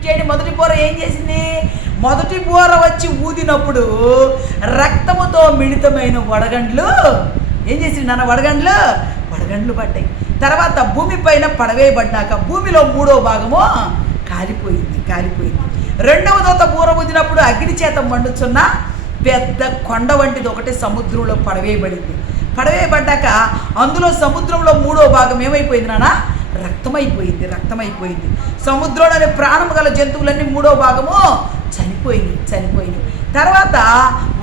చేయండి. మొదటి బోర ఏం చేసింది? మొదటి బోర వచ్చి ఊదినప్పుడు రక్తముతో మిళితమైన వడగండ్లు ఏం చేసింది నాన్న? వడగండ్లు పడ్డాయి. తర్వాత భూమి పైన పడవేయబడ్డాక భూమిలో 3వ భాగము కాలిపోయింది. రెండవ దూత బూర ఊదినప్పుడు అగ్ని చేత మండుచున్న పెద్ద కొండ వంటిది ఒకటి సముద్రంలో పడవేయబడ్డాక అందులో సముద్రంలో 3వ భాగం ఏమైపోయింది నాన్న? రక్తమైపోయింది. సముద్రంలోని ప్రాణము గల జంతువులన్నీ 3వ భాగము చనిపోయింది. తర్వాత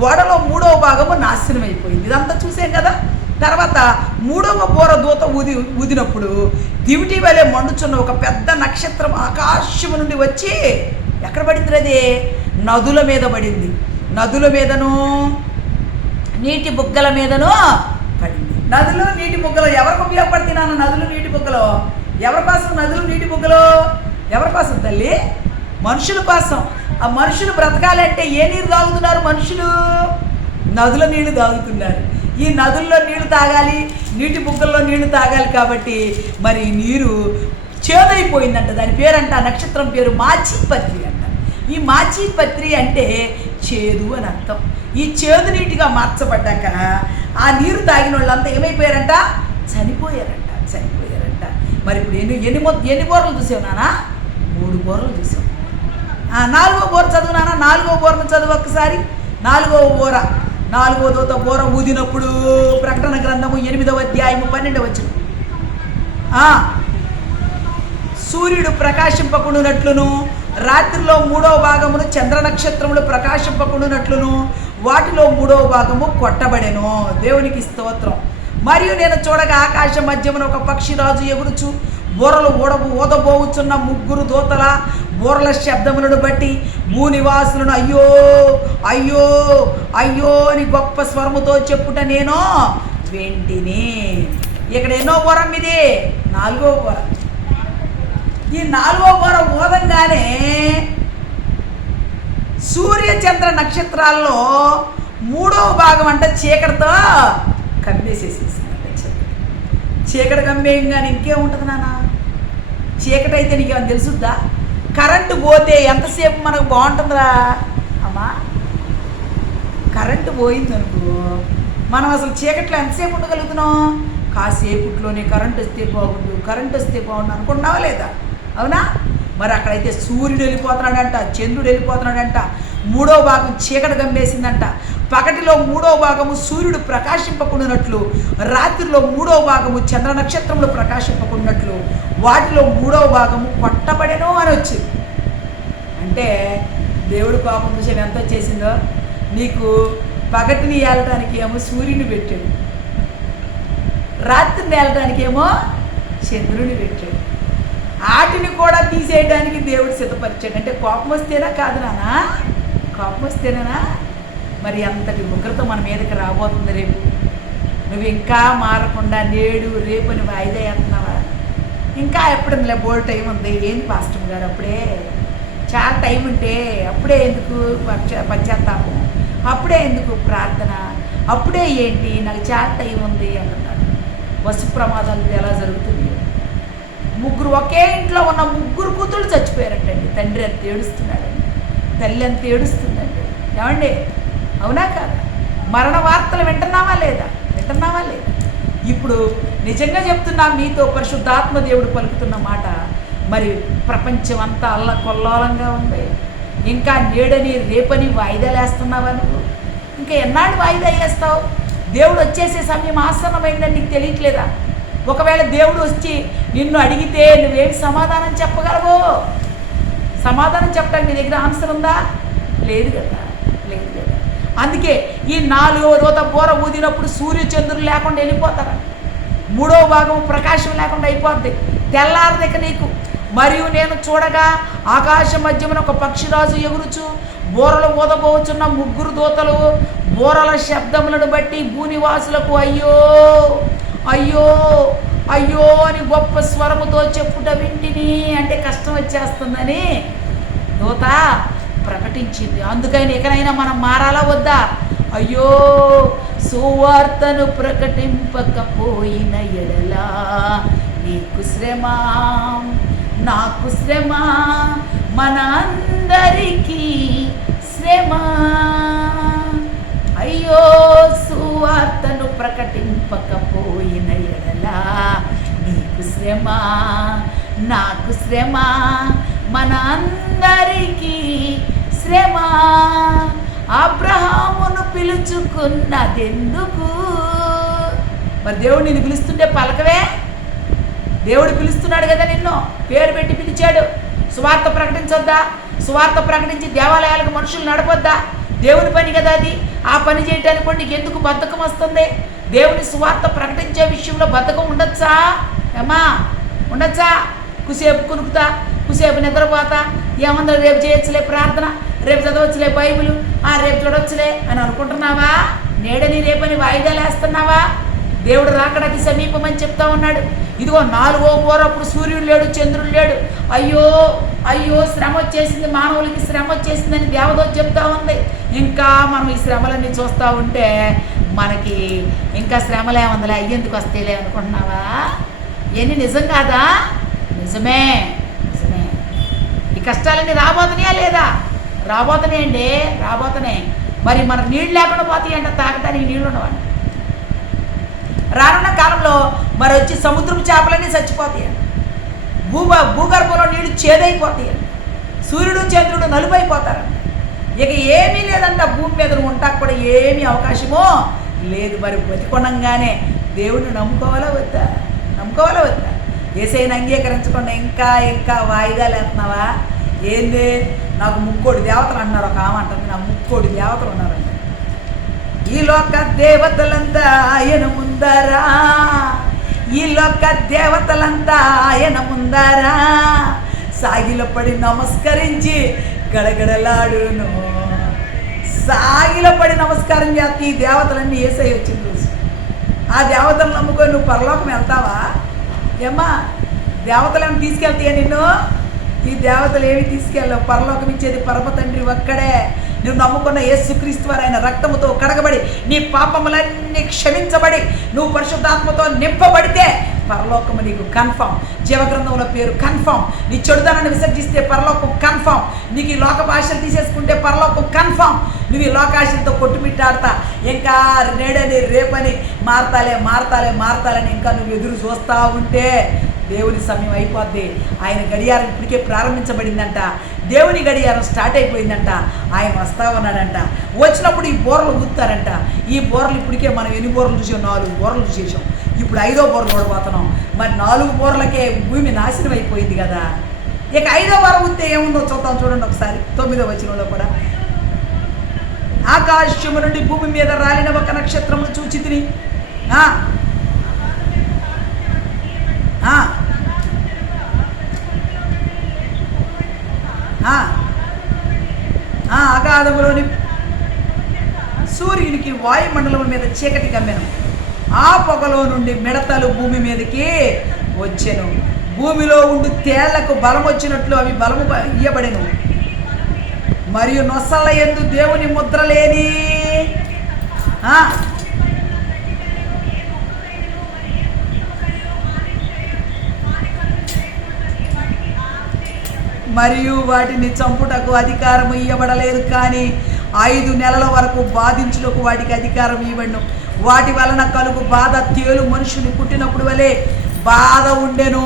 ఓడలో 3వ భాగము నాశనం అయిపోయింది. ఇదంతా చూసాం కదా. తర్వాత 3వ బోర దూత ఊదినప్పుడు దివిటి వలె మండుచున్న ఒక పెద్ద నక్షత్రం ఆకాశము నుండి వచ్చి ఎక్కడ పడింది? అది నదుల మీద పడింది. నదుల మీదను నీటి బుగ్గల మీదను పడింది. నదులు నీటి బుగ్గలు ఎవరికి ఉపయోగపడుతున్నాను? నదులు నీటి బుగ్గలు ఎవరి కోసం? నదులు నీటి బుగ్గలు ఎవరి కోసం తల్లి? మనుషుల కోసం. ఆ మనుషులు బ్రతకాలంటే ఏ నీరు తాగుతున్నారు? మనుషులు నదుల నీళ్లు తాగుతున్నారు. ఈ నదుల్లో నీళ్లు తాగాలి, నీటి బుగ్గల్లో నీళ్లు తాగాలి. కాబట్టి మరి నీరు చేదైపోయిందంట. దాని పేరంట, నక్షత్రం పేరు మాచిపత్రి అంట. ఈ మాచిపత్రి అంటే చేదు అని అర్థం. ఈ చేదు నీటిగా మార్చబడ్డాక ఆ నీరు తాగిన వాళ్ళంతా ఏమైపోయారంట? చనిపోయారంట. మరి ఇప్పుడు ఎన్ని బోర్లు చూసావు నాన్న? 3 బోర్లు చూసావు. 4వ బోర చదువు నాన్న. 4వ బోరను చదువు ఒక్కసారి. 4వ బోర, 4వ దూత బోర ఊదినప్పుడు ప్రకటన గ్రంథము 8వ అధ్యాయము 12వ వచనం. సూర్యుడు ప్రకాశింపకుండునట్లును రాత్రిలో 3వ భాగమును చంద్ర నక్షత్రములు ప్రకాశింపకుండునట్లును వాటిలో 3వ భాగము కొట్టబడెను. దేవునికి స్తోత్రం. మరియు నేను చూడగా ఆకాశ మధ్యమున ఒక పక్షిరాజు ఎగురుచు బోరలు ఊదబోవుచున్న 3 దూతల బోరల శబ్దములను బట్టి భూనివాసులను అయ్యో అయ్యో అయ్యో అని గొప్ప స్వరముతో చెప్పుట నేను వింటిని. ఇక్కడ ఎన్నో బోరం? ఇది 4వ బోర. ఈ 4వ బోర ఊదంగానే సూర్య చంద్ర నక్షత్రాల్లో 3వ భాగం అంటే చీకటితో కమ్మేసేసేసిందంట. చీకటి కమ్మేయంగానే ఇంకేముంటుంది నాన్న? చీకటి అయితే నీకేమైనా తెలుసుద్దా? కరెంటు పోతే ఎంతసేపు మనకు బాగుంటుందిరా అమ్మా? కరెంటు పోయిందనుకో మనం అసలు చీకట్లో ఎంతసేపు ఉండగలుగుతున్నాం? కాసేపుట్లోనే కరెంట్ వస్తే బాగుండు అనుకుంటున్నావా లేదా? అవునా? మరి అక్కడైతే సూర్యుడు వెళ్ళిపోతున్నాడంట, చంద్రుడు వెళ్ళిపోతున్నాడంట. 3వ భాగం చీకటి గమ్మేసిందంట. పగటిలో 3వ భాగము సూర్యుడు ప్రకాశింపకుండానట్లు, రాత్రిలో 3వ భాగము చంద్ర నక్షత్రములు ప్రకాశింపకుండానట్లు వాటిలో 3వ భాగము కొట్టబడెను అని వచ్చింది. అంటే దేవుడు కోపం చూసి ఎంత చేసిందో. నీకు పగటిని ఏలటానికి ఏమో సూర్యుని పెట్టాడు, రాత్రిని ఏలటానికి ఏమో చంద్రుని పెట్టాడు. వాటిని కూడా తీసేయడానికి దేవుడు సిద్ధపరిచాడు. అంటే కోపం వస్తేనా? కాదు నానా, కోపం వస్తేనేనా? మరి అంతటి ఉగ్రత మన మీదకి రాబోతుంది రేపు. నువ్వు ఇంకా మారకుండా నేడు రేపుని వాయిదా వేస్తున్నావా? ఇంకా ఎప్పుడుందిలే, బోల్డ్ టైం ఉంది. ఏంది పాస్టర్ గారు అప్పుడే? చాలా టైం ఉంటే అప్పుడే ఎందుకు పశ్చాత్తాపం? అప్పుడే ఎందుకు ప్రార్థన? అప్పుడే ఏంటి? నాకు చాలా టైం ఉంది అంటున్నాడు. బస్సు ప్రమాదాలు ఎలా జరుగుతుంది? ఒకే ఇంట్లో ఉన్న 3 కూతుళ్ళు చచ్చిపోయారటండి. తండ్రి అంత ఏడుస్తున్నాడండి, తల్లి అంత ఏడుస్తుందండి. ఏమండి, అవునా కాదా? మరణ వార్తలు వింటున్నావా లేదా? ఇప్పుడు నిజంగా చెప్తున్నా మీతో, పరిశుద్ధాత్మ దేవుడు పలుకుతున్న మాట. మరి ప్రపంచం అంతా అల్లకొల్లోలంగా ఉంది. ఇంకా నేడని రేపని వాయిదాలు వేస్తున్నావా నువ్వు? ఇంకా ఎన్నాళ్ళు వాయిదా వేస్తావు? దేవుడు వచ్చేసే సమయం ఆసన్నమైందని నీకు తెలియట్లేదా? ఒకవేళ దేవుడు వచ్చి నిన్ను అడిగితే నువ్వేం సమాధానం చెప్పగలవు? సమాధానం చెప్పడానికి నీ దగ్గర ఆన్సర్ ఉందా? లేదు కదా. అందుకే ఈ 4వ దూత బోర ఊదినప్పుడు సూర్య చంద్రులు లేకుండా వెళ్ళిపోతారు. 3వ భాగం ప్రకాశం లేకుండా అయిపోద్ది. తెల్లారదిక నీకు. మరియు నేను చూడగా ఆకాశ మధ్యమున ఒక పక్షిరాజు ఎగురుచు బోరలు ఊదబోచున్న 3 దూతలు బోరల శబ్దములను బట్టి భూనివాసులకు అయ్యో అయ్యో అయ్యో అని గొప్ప స్వరముతో చెప్పుట వింటిని. అంటే కష్టం వచ్చేస్తుందని దూత ప్రకటించింది. అందుకని ఎక్కడైనా మనం మారాలా వద్దా? అయ్యో, సువార్తను ప్రకటింపకపోయిన ఎడలా నీకు శ్రమ, నాకు శ్రమ, మన అందరికీ శ్రమ. అయ్యో సువార్తను ప్రకటింపకపోయిన ఎడలా నీకు శ్రమ, నాకు శ్రమ, మన అందరికీ శ్రమ. అబ్రహామును పిలుచుకున్నదెందుకు? మరి దేవుడు నిన్ను పిలుస్తుంటే పలకవే? దేవుడు పిలుస్తున్నాడు కదా, నిన్ను పేరు పెట్టి పిలిచాడు. సువార్త ప్రకటించొద్దా? సువార్త ప్రకటించి దేవాలయాలకు మనుషులు నడపొద్దా? దేవుని పని కదా అది. ఆ పని చేయడానికి కూడా నీకు ఎందుకు బద్ధకం వస్తుంది? దేవుని సువార్త ప్రకటించే విషయంలో బద్ధకం ఉండొచ్చా? ఏమా ఉండొచ్చా? కుసేపు కునుకుతా, కుసేపు నిద్రపోతా, ఏమన్నా రేపు చేయొచ్చులే ప్రార్థన, రేపు చదవచ్చులే బైబిల్, రేపు చూడొచ్చులే అని అనుకుంటున్నావా? నేడని రేపని వాయిదాలు వేస్తున్నావా? దేవుడు రాకడది సమీపమని చెప్తా ఉన్నాడు. ఇదిగో 4వ పోరప్పుడు సూర్యుడు లేడు, చంద్రుడు లేడు. అయ్యో అయ్యో శ్రమ వచ్చేసింది, మానవులకి శ్రమ వచ్చేసిందని దేవదూత చెప్తా ఉంది. ఇంకా మనం ఈ శ్రమలన్నీ చూస్తూ ఉంటే మనకి ఇంకా శ్రమలే ఉందిలే, అయ్యేందుకు వస్తేలే అనుకుంటున్నావా? ఇవన్నీ నిజం కాదా? నిజమే, నిజమే. ఈ కష్టాలన్నీ రాబోతున్నాయా లేదా? రాబోతున్నాయండి, రాబోతున్నాయి. మరి మనకు నీళ్ళు లేకుండా పోతాయి అంటే తాగటానికి నీళ్ళు ఉండవండి. రానున్న కాలంలో మరి వచ్చి సముద్రపు చేపలన్నీ చచ్చిపోతాయండి. భూగర్భంలో నీళ్లు చేదైపోతాయండి. సూర్యుడు చంద్రుడు నలుపైపోతారండి. ఇక ఏమీ లేదంట, భూమి మీద ఉంటాకు కూడా ఏమీ అవకాశమో లేదు. మరి బతికొనంగానే దేవుడిని నమ్ముకోవాలా వద్దా? నమ్ముకోవాలా వద్దా? యేసయ్యను అంగీకరించకుండా ఇంకా ఇంకా వాయిదాలు వేస్తున్నావా? ఏంది నాకు 3 దేవతలు అంటున్నారు. ఒక ఆమె అంటుంది, నాకు 3 దేవతలు ఉన్నారంట. ఈ లోక దేవతలంతా ఆయన ముందరా, ఈ లోక దేవతలంతా ఆయన ముందరా సాగిలపడి నమస్కరించి గడగడలాడును. సాగిలపడి నమస్కారం చేస్తే ఈ దేవతలన్నీ యేసయ్య వచ్చిన రోజు. ఆ దేవతలను నమ్ముకొని నువ్వు పరలోకం వెళ్తావా? ఏమ్మా, దేవతలను తీసుకెళ్తాయా నిన్ను? ఈ దేవతలు ఏమి తీసుకెళ్ళవు. పరలోకం ఇచ్చేది పరమ తండ్రి ఒక్కడే. నువ్వు నమ్ముకున్న యేసుక్రీస్తు వారు ఆయన రక్తముతో కడగబడి నీ పాపములన్నీ క్షమించబడి నువ్వు పరిశుద్ధాత్మతో నింపబడితే పరలోకము నీకు కన్ఫర్మ్. జీవగ్రంథంలో పేరు కన్ఫర్మ్. నీ చెడుదనాన్ని విసర్జిస్తే పరలోకం కన్ఫర్మ్. నీకు ఈ లోక భాషలు తీసేసుకుంటే పరలోకం కన్ఫర్మ్. నువ్వు ఈ లోకాశలతో కొట్టుమిట్టాడతా ఇంకా నేడని రేపని మారతాలే మారతాలే మారతాలని ఇంకా నువ్వు ఎదురు చూస్తూ ఉంటే దేవుని సమయం అయిపోద్ది. ఆయన గడియారం ఇప్పటికే ప్రారంభించబడిందంట. దేవుని గడియారం స్టార్ట్ అయిపోయిందంట. ఆయన వస్తా ఉన్నాడంట. వచ్చినప్పుడు ఈ బోర్లు ఊతారంట. ఈ బోర్లు ఇప్పటికే మనం ఎన్ని బోర్లు చూసాం? 4 బోర్లు చూసేసాం. ఇప్పుడు 5వ బోర్లు చూడబోతున్నాం. మరి 4 బోర్లకే భూమి నాశనం అయిపోయింది కదా. ఇక 5వ బోర ఊతే ఏముందో చూద్దాం. చూడండి ఒకసారి 9వ వచనంలో కూడా, ఆకాశము నుండి భూమి మీద రాలిన ఒక నక్షత్రమును చూచితిని. అగాధములోని సూర్యునికి వాయుమండలం మీద చీకటి కమ్మెను. ఆ పొగలో నుండి మిడతలు భూమి మీదకి వచ్చెను. భూమిలో ఉండి తేళ్లకు బలం వచ్చినట్లు అవి బలము ఇయ్యబడెను. మరియు నొసళ్ళ యందు దేవుని ముద్ర లేని మరియు వాటిని చంపుటకు అధికారం ఇవ్వబడలేదు. కానీ 5 నెలల వరకు బాధించుటకు వాటికి అధికారం ఇవ్వబడును. వాటి వలన కలుగు బాధ తేలు మనుషులు పుట్టినప్పుడు వలె బాధ ఉండెను.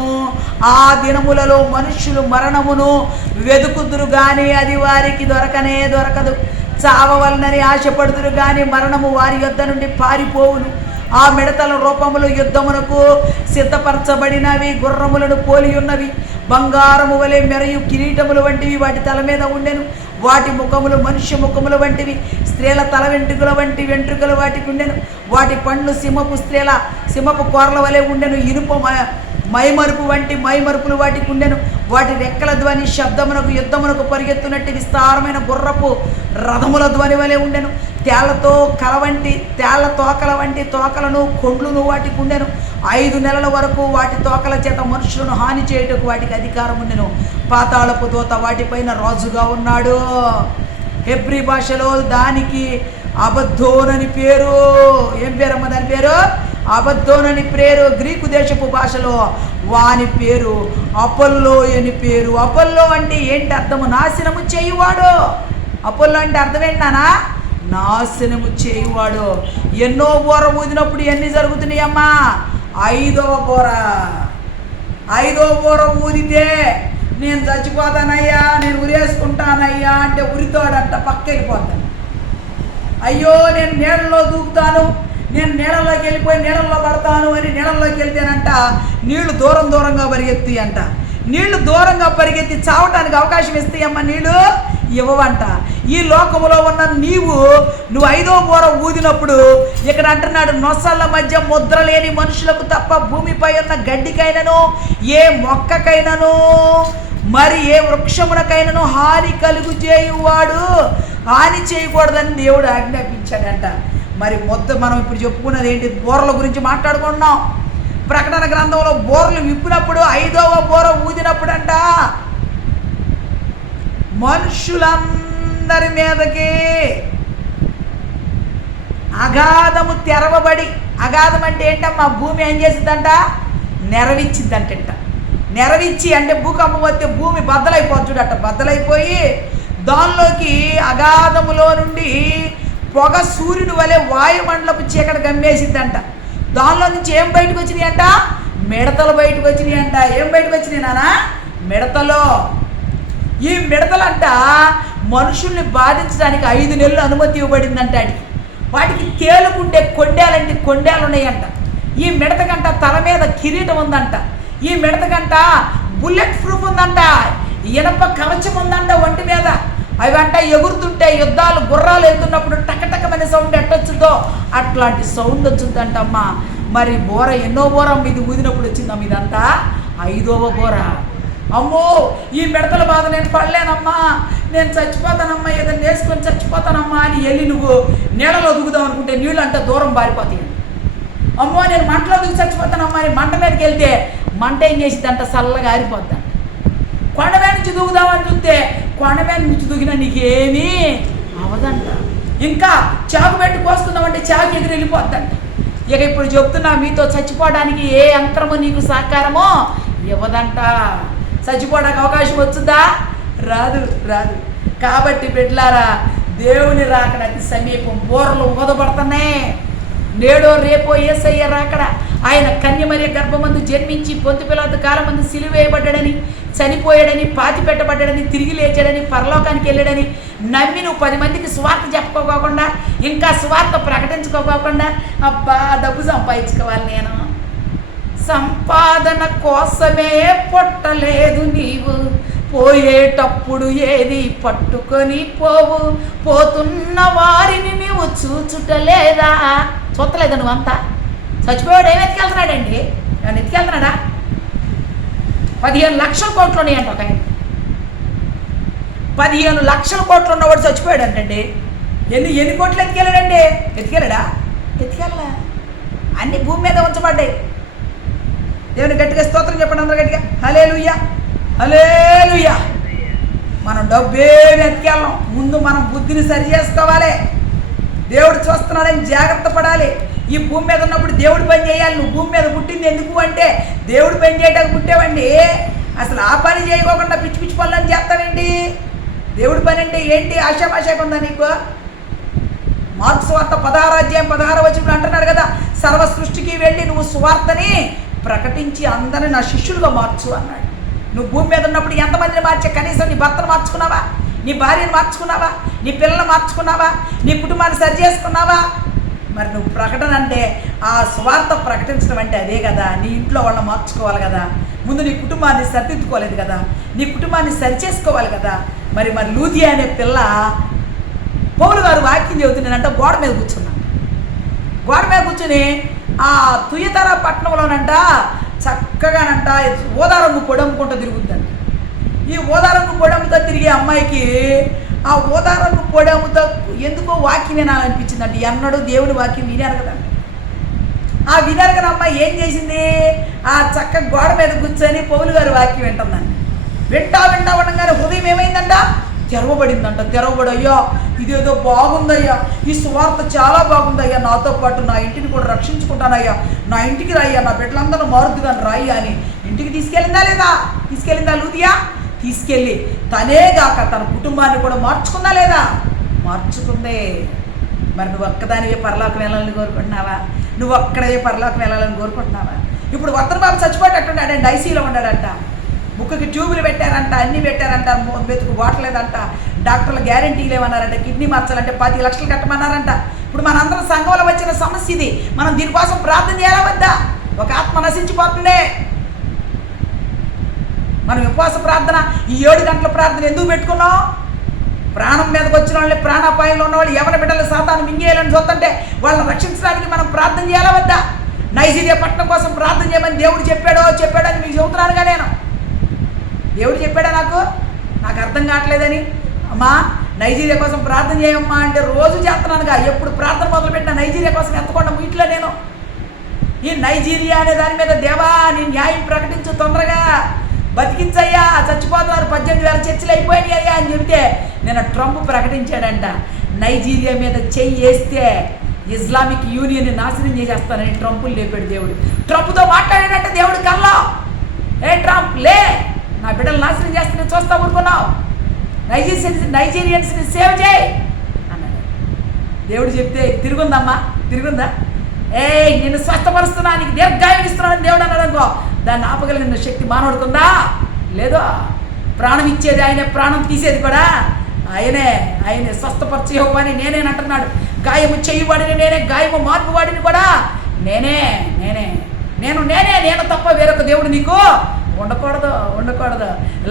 ఆ దినములలో మనుష్యులు మరణమును వెదుకుదురు కానీ అది వారికి దొరకనే దొరకదు. చావవలనని ఆశపడుదురు కానీ మరణము వారి యొద్ద నుండి పారిపోవును. ఆ మిడతల రూపములు యుద్ధమునకు సిద్ధపరచబడినవి, గుర్రములను పోలి ఉన్నవి, బంగారము వలె మెరయు కిరీటములు వంటివి వాటి తల మీద ఉండెను. వాటి ముఖములు మనుష్య ముఖముల వంటివి, స్త్రీల తల వెంట్రుకల వంటి వెంట్రుకలు వాటికి ఉండెను. వాటి పండ్లు సింహపు కోరల వలె ఉండెను. ఇనుప మైమరుపు వంటి మైమరుపులు వాటికి ఉండెను. వాటి రెక్కల ధ్వని శబ్దమునకు యుద్ధమునకు పరిగెత్తునట్టు విస్తారమైన గుర్రపు రథముల ధ్వని వలె ఉండెను. తేళ్ల తోకల వంటి తోకలను కొండ్లును వాటికి ఉండెను. 5 నెలల వరకు వాటి తోకల చేత మనుషులను హాని చేయుటకు వాటికి అధికారం ఉండెను. పాతాళపు దూత వాటిపైన రాజుగా ఉన్నాడు. హెబ్రీ భాషలో దానికి అబద్దోనని పేరు. ఏం పేరమ్మ దాని పేరు? అబద్దోనని పేరు గ్రీకు దేశపు భాషలో వాని పేరు అపోల్లో అని పేరు. అపోల్లో అంటే ఏంటి అర్థము? నాశనము చేయువాడు. అపోల్లో అంటే అర్థం ఏంటన్నా? నాశనము చేయువాడు. ఎన్నో బోర ఊదినప్పుడు ఎన్ని జరుగుతున్నాయమ్మా? 5వ బోర. 5వ బోర ఊదితే నేను చచ్చిపోతానయ్యా, నేను ఉరేసుకుంటానయ్యా అంటే ఉరితోడంట పక్క వెళ్ళిపోతాను. అయ్యో నేను నీళ్ళలో దూకుతాను, నేను నీళ్ళలోకి వెళ్ళిపోయి నీళ్ళల్లో పడతాను అని నీళ్ళలోకి వెళ్తేనంట నీళ్లు దూరంగా పరిగెత్తి అంట. నీళ్లు దూరంగా పరిగెత్తి చావటానికి అవకాశం ఇస్తాయమ్మ నీళ్ళు ఇవ్వవంట. ఈ లోకములో ఉన్న నువ్వు 5వ బోర ఊదినప్పుడు ఇక్కడ అంటున్నాడు, నొసళ్ళ మధ్య ముద్ర లేని మనుషులకు తప్ప భూమిపై ఉన్న గడ్డికైనను ఏ మొక్కకైనను మరి ఏ వృక్షమునకైనను హాని కలుగు చేయువాడు హాని చేయకూడదని దేవుడు ఆజ్ఞాపించాడంట. మరి మనం ఇప్పుడు చెప్పుకున్నది ఏంటి? బోర్ల గురించి మాట్లాడుకుంటున్నాం. ప్రకటన గ్రంథంలో బోర్లు విప్పినప్పుడు 5వ బోర ఊదినప్పుడంట మనుషులందరి మీదకి అగాధము తెరవబడి, అగాధం అంటే ఏంటమ్మా? భూమి ఏం చేసిద్దంట? నెరవిచ్చిద్దంట. నెరవిచ్చి అంటే భూకంపం వస్తే భూమి బద్దలైపోతుడట. బద్దలైపోయి దానిలోకి అగాధములో నుండి పొగ సూర్యుని వలె వాయుమండలపు చీకటి గమ్మేసిద్దంట. దానిలో నుంచి ఏం బయటకు వచ్చినాయి అంట? మిడతలు బయటకు వచ్చినాయి అంట. ఏం బయటకు వచ్చినాయి నాన్న? మిడతలు. ఈ మిడతలంట మనుషుల్ని బాధించడానికి 5 నెలలు అనుమతి ఇవ్వబడిందంట. వాటికి తేలుకుంటే కొండేలు ఉన్నాయంట. ఈ మిడతకంట తల మీద కిరీటం ఉందంట. ఈ మిడతకంట బుల్లెట్ ప్రూఫ్ ఉందంట. ఇనప కవచం ఉందంట ఒంటి మీద. అవి అంట ఎగురుతుంటే యుద్ధాలు గుర్రాలు వెళ్తున్నప్పుడు టకటకమైన సౌండ్ ఎట్టొచ్చుతో అట్లాంటి సౌండ్ వచ్చిందంటమ్మా. మరి బోర ఎన్నో బోర ఇది ఊదినప్పుడు వచ్చిందమ్మా? ఇదంతా 5వ బోర. అమ్మో ఈ మిడతల బాధ నేను పడలేనమ్మా, నేను చచ్చిపోతానమ్మా, ఏదైనా వేసుకొని చచ్చిపోతానమ్మా అని వెళ్ళి నువ్వు నీళ్ళలో దిగుదాం అనుకుంటే నీళ్ళు అంటే దూరం పారిపోతాయి. అమ్మో నేను మంటలో దిగి చచ్చిపోతానమ్మా అని మంట మీదకి వెళ్తే మంట ఏం చేసిద్దంట? చల్లగా ఆరిపోద్దంట. కొండ మీద నుంచి దూకుదామని చూస్తే కొండ మీద నుంచి దూకినా నీకేమీ అవదంట. ఇంకా చాకు పెట్టి కోసుకుందామంటే చాకు ఎగిరి వెళ్ళిపోద్దంట. ఇక ఇప్పుడు చెప్తున్నా, మీతో చచ్చిపోవడానికి ఏ యంత్రము నీకు సహకారమో ఇవ్వదంట. చచ్చిపోవడానికి అవకాశం వచ్చుద్దా? రాదు. కాబట్టి బిడ్డలారా, దేవుని రాకడ అతి సమీపం. బోర్లు ఊదబడుతున్నాయి. నేడో రేపో యేసయ్య రాకడ. ఆయన కన్యమరియ గర్భమందు జన్మించి పొంతు పిలాతు కాలమందు సిలువేయబడ్డాడని, చనిపోయాడని, పాతి పెట్టబడ్డాడని, తిరిగి లేచాడని, పరలోకానికి వెళ్ళాడని నమ్మి నువ్వు 10 మందికి స్వార్థ చెప్పుకోకుండా, ఇంకా స్వార్థ ప్రకటించుకోకుండా అబ్బా డబ్బు సంపాదించుకోవాలి, నేను సంపాదన కోసమే పొట్టలేదు నీవు, పోయేటప్పుడు ఏది పట్టుకొని పోవు, పోతున్న వారిని నీవు చూచుటలేదా? చూస్తలేదా నువ్వంతా? చచ్చిపోయాడు ఏమి ఎత్తుకెళ్తున్నాడండి? ఏమన్నా ఎత్తుకెళ్తున్నాడా? 15 లక్షల కోట్లు ఉన్నాయంట. ఒక ఆయన 15 లక్షల కోట్లు ఉన్నవాడు చచ్చిపోయాడు అంటండి. ఎన్ని కోట్లు ఎత్తుకెళ్ళాడండి? ఎత్తుకెళ్ళడా? ఎత్తుకెళ్ళా. అన్ని భూమి మీద ఉంచబడ్డాయి. దేవుని గట్టిగా స్తోత్రం చెప్పండి అందరూ గట్టిగా. హల్లెలూయా, హల్లెలూయా. మనం డబ్బేమి ఎత్తుకెళ్ళాం. ముందు మనం బుద్ధిని సరి చేసుకోవాలి. దేవుడు చూస్తున్నాడని జాగ్రత్త పడాలి. ఈ భూమి మీద ఉన్నప్పుడు దేవుడు పని చేయాలి. నువ్వు భూమి మీద పుట్టింది ఎందుకు అంటే దేవుడు పని చేయడానికి పుట్టావండి. అసలు ఆ పని చేయకోకుండా పిచ్చి పిచ్చి పనులని చేస్తావేంటి? దేవుడి పని అంటే ఏంటి? ఆశామాషగా ఉందా నీకు? మార్క్స్ వార్త 16వ అధ్యాయం 16వ వచనంలో అంటున్నాడు కదా, సర్వ సృష్టికి వెళ్ళి నువ్వు సువార్తని ప్రకటించి అందరిని నా శిష్యులుగా మార్చు అన్నాడు. నువ్వు భూమి మీద ఉన్నప్పుడు ఎంతమందిని మార్చా? కనీసం నీ భర్తను మార్చుకున్నావా? నీ భార్యను మార్చుకున్నావా? నీ పిల్లలు మార్చుకున్నావా? నీ కుటుంబాన్ని సరి చేసుకున్నావా? మరి నువ్వు ప్రకటన అంటే ఆ స్వార్థ ప్రకటించడం అంటే అదే కదా. నీ ఇంట్లో వాళ్ళని మార్చుకోవాలి కదా. ముందు నీ కుటుంబాన్ని సరిదిద్దుకోలేదు కదా. నీ కుటుంబాన్ని సరి చేసుకోవాలి కదా. మరి లూదియా అనే పిల్ల పౌలు గారు వాక్యం చెబుతున్నానంట గోడ మీద కూర్చున్నాను. గోడ మీద కూర్చుని ఆ తుయతర పట్టణంలోనంట చక్కగానంట ఓదారంగు పొడముకుంటూ తిరుగుతుందంట. ఈ ఓదారంగు పొడముతో తిరిగే అమ్మాయికి ఆ ఓదారంగు పొడముతో ఎందుకో వాక్యం వినాలనిపించిందంట. ఎన్నడూ దేవుని వాక్యం వినారు కదండి. ఆ వినారు కదా అమ్మాయి ఏం చేసింది? ఆ చక్క గోడ మీద కూర్చొని పౌలు గారి వాక్యం వింటుందండి. వింటా ఉండగానే హృదయం ఏమైందంట? తెరవబడిందంట. తెరవబడయ్యా, ఇదేదో బాగుందయ్యా, ఈ సువార్త చాలా బాగుందయ్యా, నాతో పాటు నా ఇంటిని కూడా రక్షించుకుంటానయ్యా, నా ఇంటికి రాయ్యా, నా బిడ్డలందరూ మారుద్దుగాని రాయ్యా అని ఇంటికి తీసుకెళ్ళిందా లేదా? తీసుకెళ్ళిందా లూదియా? తీసుకెళ్ళి తనేగాక తన కుటుంబాన్ని కూడా మార్చుకుందా లేదా? మార్చుకుందే. మరి నువ్వు ఒక్కదానివే పరలోకం వెళ్ళాలని కోరుకుంటున్నావా? నువ్వు ఒక్కడే పరలోకం వెళ్ళాలని కోరుకుంటున్నావా? ఇప్పుడు వర్తన బాబు చచ్చిపోయేటట్టున్నాడండి, ఐసీలో ఉన్నాడంట, ముక్కుకి ట్యూబులు పెట్టారంట, అన్నీ పెట్టారంట, మెతుకు బాటలేదంట, డాక్టర్లు గ్యారంటీ లేవన్నారంట, కిడ్నీ మార్చాలంటే 10 లక్షలు కట్టమన్నారంట. ఇప్పుడు మనందరం సంఘంలో వచ్చిన సమస్య ఇది. మనం దీనికోసం ప్రార్థన చేయాలా వద్దా? ఒక ఆత్మ నశించిపోతుందే. మనం ఉపవాస ప్రార్థన, ఈ 7 గంటల ప్రార్థన ఎందుకు పెట్టుకున్నాం? ప్రాణం మీదకి వచ్చిన వాళ్ళని, ప్రాణాపాయంలో ఉన్న వాళ్ళు ఎవరి బిడ్డలు సాతాను మింగేయాలని చూస్తుంటే వాళ్ళని రక్షించడానికి మనం ప్రార్థన చేయాలా వద్దా? నైజీరియా పట్టణం కోసం ప్రార్థన చేయమని దేవుడు చెప్పాడని మీకు చెబుతున్నానుగా నేను. దేవుడు చెప్పాడా? నాకు అర్థం కావట్లేదని. అమ్మా నైజీరియా కోసం ప్రార్థన చేయమ్మా అంటే రోజు చేస్తున్నానుగా. ఎప్పుడు ప్రార్థన మొదలుపెట్టినా నైజీరియా కోసం ఎత్తకుండా ఇంట్లో నేను ఈ నైజీరియా అనే దాని మీద దేవా నీ న్యాయం ప్రకటించు, తొందరగా బతికించయ్యా, చచ్చిపోతున్నారు, 18,000 చర్చలు అయిపోయినాయి అయ్యా అని చెబితే నేను ట్రంప్ ప్రకటించాడంట, నైజీరియా మీద చెయ్యి వేస్తే ఇస్లామిక్ యూనియన్ని నాశనం చేసేస్తానని ట్రంపులు లేపాడు దేవుడు. ట్రంప్తో మాట్లాడాడంటే దేవుడు కల్లా, ఏ ట్రంప్ లే, నా బిడ్డలు నాశనం చేస్తే నేను చూస్తా ఊరుకున్నావు, నైజీరియన్స్ని సేవ్ చేయి అన్నాడు. దేవుడు చెప్తే తిరుగుందమ్మా, తిరుగుందా? నిన్ను స్వస్థపరుస్తున్నా, నీకు దీర్ఘాయువు ఇస్తున్నానని దేవుడు అన్నాడు అనుకో, దాన్ని ఆపగలిగిన శక్తి మానవుడుకుందా? లేదో. ప్రాణం ఇచ్చేది ఆయనే, ప్రాణం తీసేది కూడా ఆయనే. స్వస్థపరిచే యెహోవాని నేనేనంటున్నాడు. గాయము చేయవాడిని నేనే, గాయము మార్పు వాడిని కూడా నేనే. నేను తప్ప వేరొక దేవుడు నీకు ఉండకూడదు.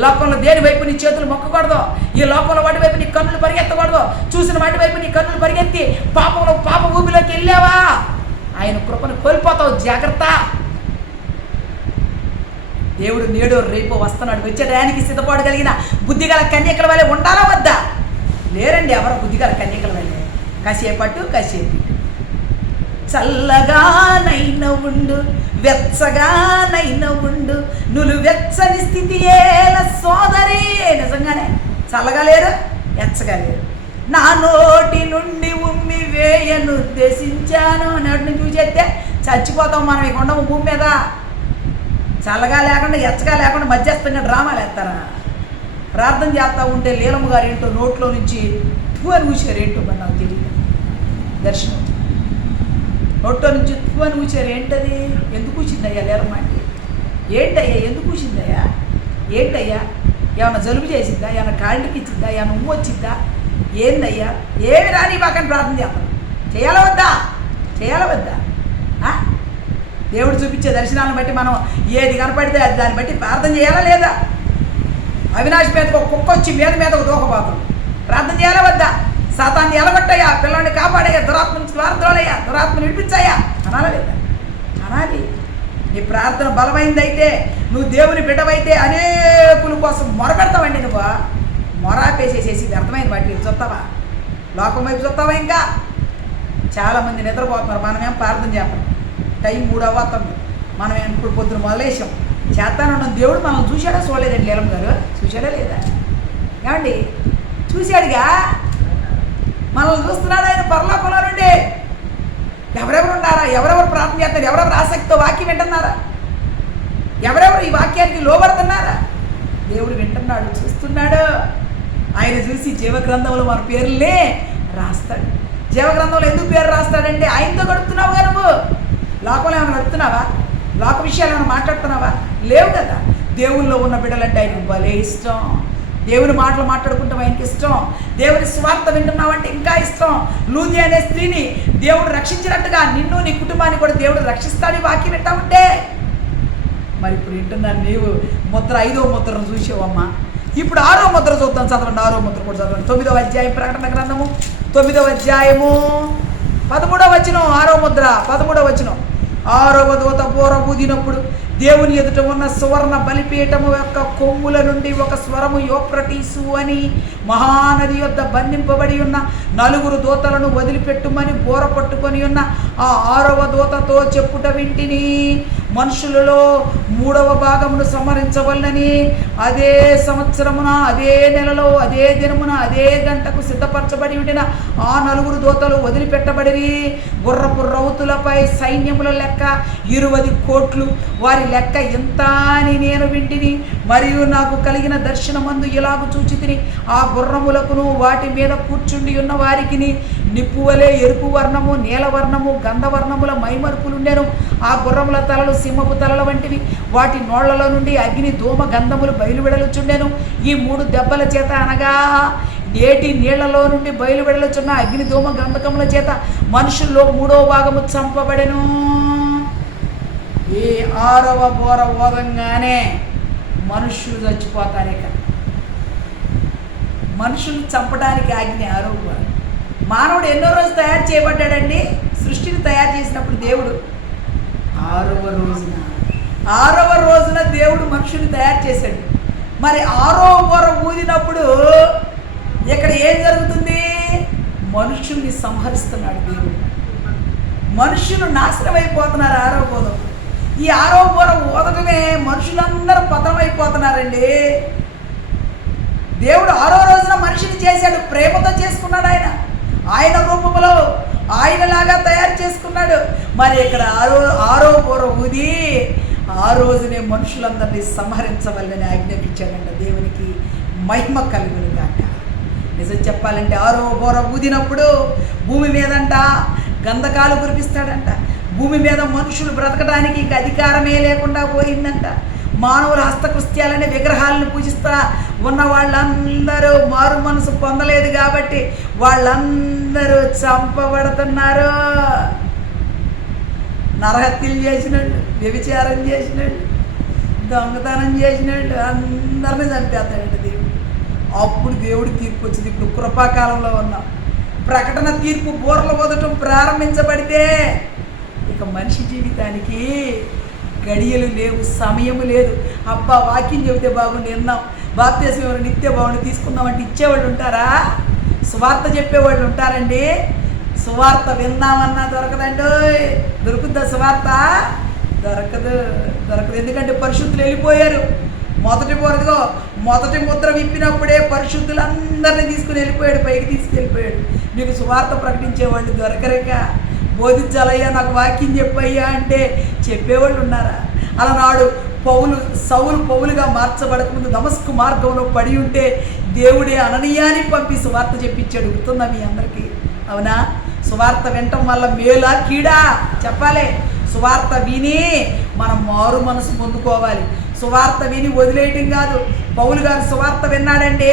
లోకంలో దేని వైపు నీ చేతులు మొక్కకూడదు, ఈ లోకంలో వాటి వైపు నీ కన్నులు పరిగెత్తకూడదు. చూసిన వాటి వైపు నీ కన్నులు పరిగెత్తి పాప ఊపిలోకి వెళ్ళావా ఆయన కృపను కోల్పోతావు, జాగ్రత్త. దేవుడు నేడు రేపు వస్తున్నాడు. వచ్చే టయానికి సిద్ధపడగలిగిన బుద్ధిగల కన్యకల వల్లే ఉండాలా వద్దా? లేరండి ఎవరు బుద్ధిగల కన్యకల వల్లే. కాసేపట్టు కాసేపు చల్లగానైన ఉండు, వెచ్చగానైన ఉండు, నువ్వు వెచ్చని స్థితి ఏల సోదరి. నిజంగానే చల్లగా లేరు, వెచ్చగా లేరు. నా నోటి నుండి ఉమ్మి వేయను ఉద్దేశించాను నోటిని చూసేస్తే చచ్చిపోతాం మనం, ఇక ఉండము భూమి మీద. చల్లగా లేకుండా ఎచ్చగా లేకుండా మధ్యస్థంగా డ్రామాలు వేస్తారా? ప్రార్థన చేస్తూ ఉంటే లీలమ్మ గారు ఏంటో నోట్లో నుంచి అని ఊసారు, ఏంటో మరి నాకు తెలియదు. దర్శనం నోట్లో నుంచి అని ఊసారు, ఏంటది? ఎందుకు ఊసిందయ్యా లీలమ్మ అంటే? ఏంటయ్యా ఎందుకు ఊసిందయ్యా? ఏంటయ్యా ఏమన్నా జలుబు చేసిందా, ఏమన్నా కాళ్ళకి ఇచ్చిందా, ఏమన్నా ఉమ్ము వచ్చిందా, ఏందయ్యా? ఏమి రాని బాకని ప్రార్థన చేస్తాను. చేయాలా వద్దా? దేవుడు చూపించే దర్శనాలను బట్టి మనం ఏది కనపడితే అది దాన్ని బట్టి ప్రార్థన చేయాలా లేదా? అవినాష్ మీదకు ఒక కుక్క వచ్చి మీద ఒక దూకపోతాం, ప్రార్థన చేయాలా వద్దా? సాతాన్ని ఎలగొట్టయ్యా, పిల్లల్ని కాపాడయ్యా, దురాత్మ నుంచి ద్వారద్రోలయ్యా, దురాత్మను విడిపించాయా అనాలా లేదా? అనాలి. నీ ప్రార్థన బలమైందైతే, నువ్వు దేవుని బిడ్డవైతే అనేకుల కోసం మొరపెడతావండి. నువ్వు మొరాపేసేసేసి వ్యర్థమైన వాటికి చూస్తావా? లోకం వైపు చూస్తావా? ఇంకా చాలామంది నిద్రపోతున్నారు, మనమేం ప్రార్థన చేస్తాం. టైం 3 అవ్వతుంది, మనం ఇప్పుడు పొద్దున మొదలేసాం చేస్తానున్నాం. దేవుడు మనం చూశాడా చూడలేదండి లీలమ్మ గారు? చూశాడా లేదా? ఏమండి చూశాడుగా, మనల్ని చూస్తున్నాడు ఆయన పరలోకంలో నుండి. ఎవరెవరు ఉన్నారా? ఎవరెవరు ప్రార్థన చేస్తారు? ఎవరెవరు ఆసక్తితో వాక్యం వింటున్నారా? ఎవరెవరు ఈ వాక్యానికి లోబడుతున్నారా? దేవుడు వింటున్నాడు, చూస్తున్నాడు. ఆయన చూసి జీవగ్రంథంలో మన పేర్లే రాస్తాడు. జీవగ్రంథంలో ఎందుకు పేరు రాస్తాడంటే ఆయనతో గడుపుతున్నావుగా. నువ్వు లోకంలో ఏమైనా గడుపుతున్నావా? లోక విషయాలు ఏమైనా మాట్లాడుతున్నావా? లేవు కదా. దేవుల్లో ఉన్న బిడ్డలంటే ఆయనకు భలే ఇష్టం. దేవుని మాటలు మాట్లాడుకుంటాం ఆయనకి ఇష్టం. దేవుని స్వార్థ వింటున్నావంటే ఇంకా ఇష్టం. లూది అనే స్త్రీని దేవుడు రక్షించినట్టుగా నిన్ను నీ కుటుంబాన్ని కూడా దేవుడు రక్షిస్తాడు ఈ వాక్యం వింటా ఉంటే. మరి ఇప్పుడు వింటున్నాను, నీవు ముద్ర 5వ ముద్రను చూసావమ్మా. ఇప్పుడు 6వ ముద్ర చూద్దాం, చదవండి. 6వ ముద్ర కూడా చదవండి. 9వ అధ్యాయం ప్రకటన గ్రంథము 9వ అధ్యాయము 13వ వచనం. 6వ ముద్ర 13వ వచనం. 6వ దూత బూర ఊదినప్పుడు దేవుని ఎదుట ఉన్న సువర్ణ బలిపీఠము యొక్క కొమ్ముల నుండి ఒక స్వరము యూఫ్రటీసు అని మహానది యొద్ద బంధింపబడి ఉన్న 4 దూతలను వదిలిపెట్టుమని బోర పట్టుకొని ఉన్న ఆ 6వ దూతతో చెప్పుట వింటిని. మనుషులలో 3వ భాగమును సంహరించవలనని అదే సంవత్సరమున అదే నెలలో అదే దినమున అదే గంటకు సిద్ధపరచబడి ఉండిన ఆ 4 దూతలు వదిలిపెట్టబడి గుర్రపు రౌతులపై సైన్యముల లెక్క 20 కోట్లు, వారి లెక్క ఎంత అని నేను వింటిని. మరియు నాకు కలిగిన దర్శనమందు ఇలాగు చూచితిని, ఆ గుర్రములకును వాటి మీద కూర్చుండి ఉన్న వారికి నిప్పువలే ఎరుపు వర్ణము, నీలవర్ణము, గంధవర్ణముల మైమరుపులుండెను. ఆ గుర్రముల తలలు సింహపు తలల వంటివి, వాటి నోళ్లలో నుండి అగ్ని ధూమ గంధములు బయలువెడలుచుండెను. ఈ 3 దెబ్బల చేత అనగా నేటి నీళ్లలో నుండి బయలువెడలుచున్న అగ్ని ధూమ గంధకముల చేత మనుషుల్లో 3వ భాగము చంపబడెను. ఈ 6వ బోర ఓదంగానే మనుషులు చచ్చిపోతారే కదా. మనుషులు చంపడానికి ఆజ్ఞ 6వ బోర. మానవుడు ఎన్నో రోజు తయారు చేయబడ్డాడండి? సృష్టిని తయారు చేసినప్పుడు దేవుడు 6వ రోజున దేవుడు మనుషుని తయారు చేశాడు. మరి 6వ బోర ఊదినప్పుడు ఇక్కడ ఏం జరుగుతుంది? మనుషుల్ని సంహరిస్తున్నాడు దేవుడు. మనుషులు నాశనం అయిపోతున్నారు 6వ బోర. ఈ 6వ బోర ఊదటమే మనుషులందరూ పతనమైపోతున్నారండి. దేవుడు 6వ రోజున మనిషిని చేశాడు, ప్రేమతో చేసుకున్నాడు. ఆయన రూపంలో ఆయనలాగా తయారు చేసుకున్నాడు. మరి ఇక్కడ 6వ బోర ఊది ఆ రోజునే మనుషులందరినీ సంహరించవల్లని ఆజ్ఞాపించాడంట. దేవునికి మహిమ కలుగును గాక. నిజం చెప్పాలంటే 6వ బోర ఊదినప్పుడు భూమి మీదంట గంధకాలు కురిపిస్తాడంట. భూమి మీద మనుషులు బ్రతకడానికి ఇంక అధికారమే లేకుండా పోయిందంట. మానవుల హస్తకృత్యాలనే విగ్రహాలను పూజిస్తా ఉన్న వాళ్ళందరూ మారు మనసు పొందలేదు కాబట్టి వాళ్ళందరూ చంపబడుతున్నారు. నరహత్యలు చేసినట్టు, వ్యభిచారం చేసినట్టు, దొంగతనం చేసినట్టు అందరినీ చంపేస్తాడంట దేవుడు. అప్పుడు దేవుడి తీర్పు వచ్చింది. ఇప్పుడు కృపాకాలంలో ఉన్నాం. ప్రకటన తీర్పు బోర్ల వదటం ప్రారంభించబడితే ఇక మనిషి జీవితానికి గడియలు లేవు, సమయము లేదు. అబ్బా వాక్యం చెబితే బాగుండి విన్నాం, బాప్తిస్మం ఎవరు నిత్య బాగుండి తీసుకుందామంటే ఇచ్చేవాళ్ళు ఉంటారా? సువార్త చెప్పేవాళ్ళు ఉంటారండి? సువార్త విన్నామన్నా దొరకదండి. దొరుకుద్దా సువార్త? దొరకదు. ఎందుకంటే పరిశుద్ధులు వెళ్ళిపోయారు. మొదటి ముద్ర విప్పినప్పుడే పరిశుద్ధులందరినీ తీసుకుని వెళ్ళిపోయాడు, పైకి తీసుకెళ్ళిపోయాడు. మీకు సువార్త ప్రకటించేవాళ్ళు దొరకరేక బోధించాలయ్యా, నాకు వాక్యం చెప్పయ్యా అంటే చెప్పేవాళ్ళు ఉన్నారా? అలనాడు సౌలు పౌలుగా మార్చబడకముందు దమస్కు మార్గంలో పడి ఉంటే దేవుడే అననీయాన్ని పంపి సువార్త చెప్పించాడు. గుర్తుందా మీ అందరికీ? అవునా? సువార్త వినటం వల్ల మేలా కీడా చెప్పాలి. సువార్త విని మనం మారు మనసు పొందుకోవాలి. సువార్త విని వదిలేయటం కాదు. పౌలు గారు సువార్త విన్నాడండి.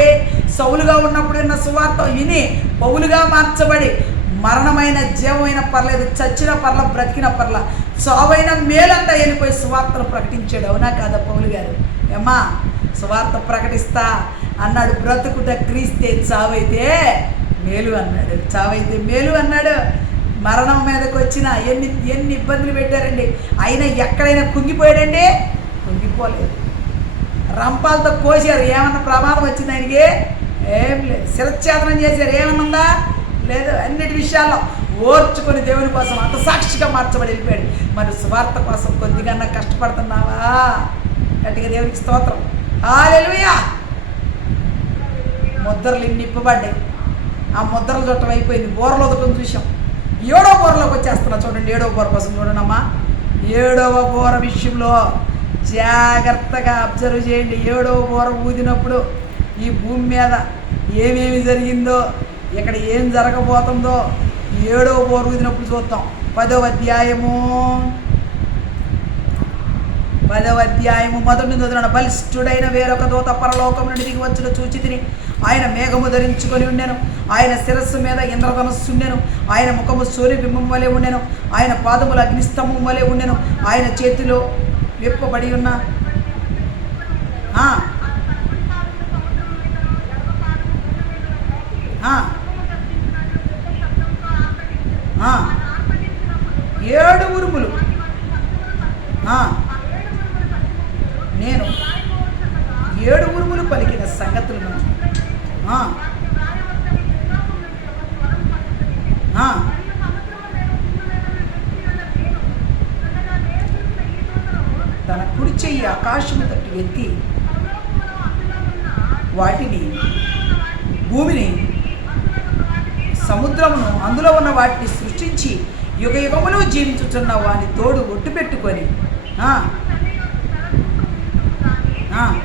సౌలుగా ఉన్నప్పుడు విన్న సువార్త విని పౌలుగా మార్చబడి మరణమైన జీవమైన పర్లేదు, చచ్చిన పర్ల, బ్రతికిన పర్ల, చావైన మేలంతా వెళ్ళిపోయి సువార్తను ప్రకటించాడు. అవునా కాదా? పౌలు గారు ఏమ్మా సువార్త ప్రకటిస్తా అన్నాడు. బ్రతుకుట క్రీస్తే, చావైతే మేలు అన్నాడు. చావైతే మేలు అన్నాడు. మరణం మీదకి వచ్చిన ఎన్ని ఇబ్బందులు పెట్టారండి. అయినా ఎక్కడైనా కుంగిపోయాడండి? కుంగిపోలేదు. రంపాలతో కోసారు, ఏమన్నా ప్రమాదం వచ్చింది ఆయనకి? ఏం లేదు. శిరచ్ఛేదనం చేశారు, ఏమన్నా లేదు. అన్నిటి విషయాల్లో ఓర్చుకొని దేవుని కోసం అంత సాక్షిగా మార్చబడి వెళ్ళిపోయాడు. మరి సువార్త కోసం కొద్దిగా కష్టపడుతున్నావా? గట్టిగా దేవునికి స్తోత్రం. హల్లెలూయా. ముద్రలు ఇన్ని ఇప్పబడ్డాయి. ఆ ముద్రలు చుట్టం అయిపోయింది. బోరలు వదటం చూసాం. 7వ బోరలోకి వచ్చేస్తున్నా చూడండి. 7వ బోర కోసం చూడండమ్మా. 7వ బోర విషయంలో జాగ్రత్తగా అబ్జర్వ్ చేయండి. 7వ బోర ఊదినప్పుడు ఈ భూమి మీద ఏమేమి జరిగిందో, ఇక్కడ ఏం జరగబోతుందో 7వ బోర ఊదినప్పుడు చూద్దాం. 10వ అధ్యాయము మొదటి నుంచి చదువుతున్నాను. బలిష్ఠుడైన వేరొక దూత పరలోకం నుండి దిగి వచ్చిన చూచితిని. ఆయన మేఘము ధరించుకొని ఉండెను. ఆయన శిరస్సు మీద ఇంద్రధనస్సు ఉండెను. ఆయన ముఖము సూర్యబింబం వలె ఉండెను. ఆయన పాదములు అగ్నిస్తంభం వలె ఉండెను. ఆయన చేతిలో విప్పబడి ఉన్న ఏడు ఉరుములు. నేను 7 ఉరుములు పలికిన సంగతులు ఎత్తి వాటిని, భూమిని, సముద్రమును అందులో ఉన్న వాటిని సృష్టించి యుగ యుగములు జీవించుతున్న వాని తోడు ఒట్టు పెట్టుకొని ఆ, ఆ,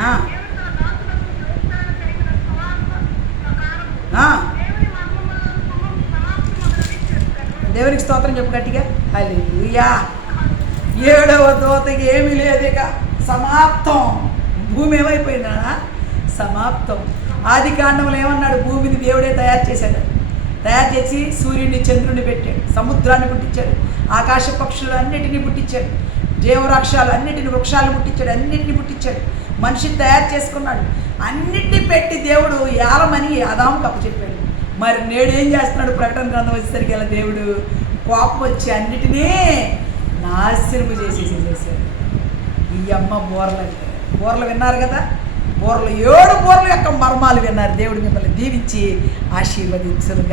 ఆ, ఆ. దేవునికి స్తోత్రం చెప్పు గట్టిగా. హల్లెలూయా. 7వ దూతకి ఏమీ లేదు, ఇక సమాప్తం. భూమి ఏమైపోయిందా? సమాప్తం. ఆది కాండంలో ఏమన్నాడు? భూమిని దేవుడే తయారు చేశాడు. తయారు చేసి సూర్యుడిని చంద్రుని పెట్టాడు, సముద్రాన్ని పుట్టించాడు, ఆకాశ పక్షులు అన్నిటినీ పుట్టించాడు, జీవవృక్షాలు అన్నిటిని వృక్షాలను పుట్టించాడు, అన్నిటిని పుట్టించాడు. మనిషిని తయారు చేసుకున్నాడు. అన్నిటినీ పెట్టి దేవుడు ఏలమని ఆదాముకు అప్పచెప్పాడు. మరి నేడు ఏం చేస్తున్నాడు? ప్రకటన గ్రంథం వచ్చేసరికి ఇలా దేవుడు కోపం వచ్చి అన్నిటినీ నాశనము చేసేసాడు. ఈ అమ్మ బోర్లు విన్నారు కదా? 7 బోర్ల యొక్క మర్మాలు విన్నారు. దేవుడు మిమ్మల్ని దీవించి ఆశీర్వదించునుగా.